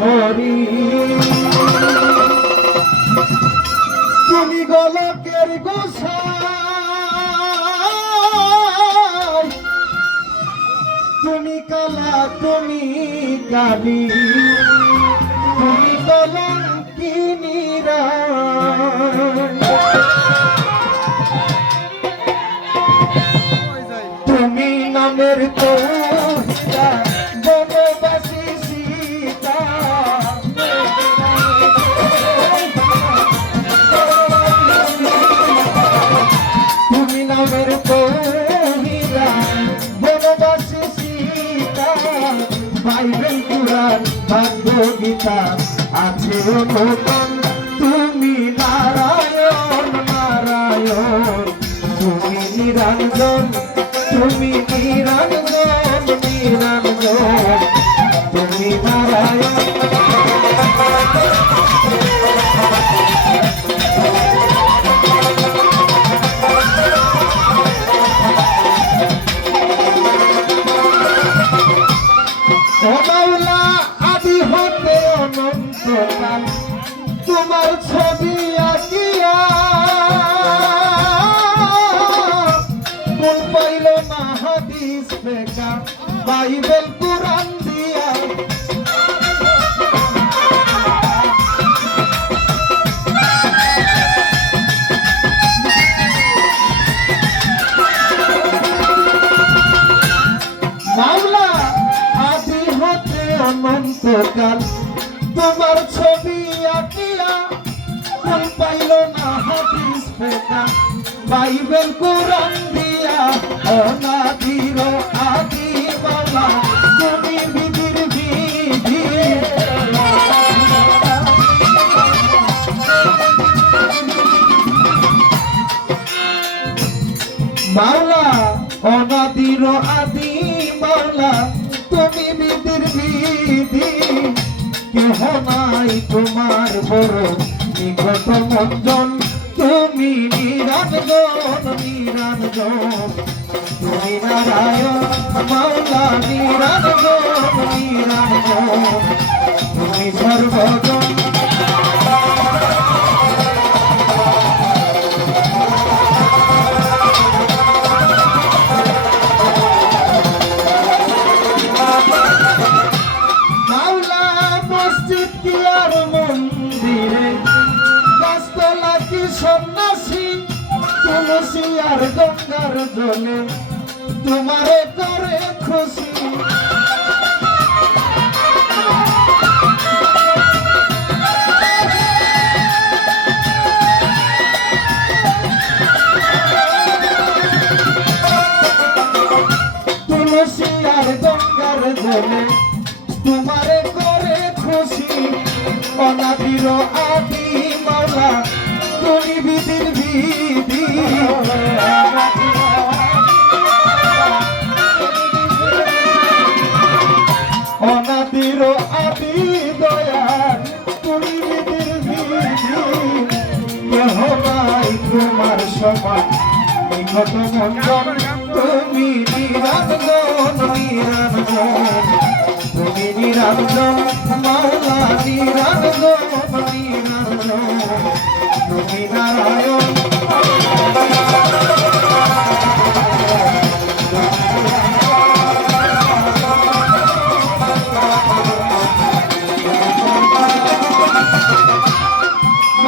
হরি তুমি গোলকের গোসাই তুমি কালা তুমি কালী তুমি কলঙ্কিনী তুমি নামের কৌহিতা বনবাসী সীতা তুমি নামের কৌহিতা বনবাসী সীতা বাইবেল কুরআন ভাগবত আছে অনুপম তুমি নারায়ণ নারায়ণ তুমি নিরঞ্জন তুমি নিরঞ্জন নিরঞ্জন তুমি নারায়ণ আদি হতে অনন্তকাল তোমার ছবি আঁকিয়া কোন পাইল না হাদিস লেখা বাইবেল কুরআন দিয়া মাওলা আদি হতে অনন্তকাল তোমার ছবি আঁকিয়া কোন পাইল না হাদিস লেখা বাইবেল কুরআন দিয়া অনাদির আদি মাওলা তুমি বিধির বিধি মাওলা অনাদির আদি মাওলা তুমি বিধির বিধি কেহ নাই তোমার বড় নিকট মঞ্জন তুমি নিরঞ্জন নিরঞ্জন তুমি নারায়ণ মাওলা নিরঞ্জন নিরঞ্জন তুমি সর্বজন মাওলা মসজিদ কি আর মন্দিরে গাছতলা কি সন্ন্যাসী তুলসী আর গঙ্গার জলে তোমারে করে খুশি তুলসী আর গঙ্গার জলে তোমারে করে খুশি অনাদির আদি মাওলা তুমি বিধির বিধি অনাদির আদি দয়াল তুমি বিধির বিধি কেহ নাই তোমার সমান নিকট মঞ্জন তুমি নিরঞ্জন নিরঞ্জন তুমি নিরঞ্জন মাওলা নিরঞ্জন নিরঞ্জন তুমি নারায়ণ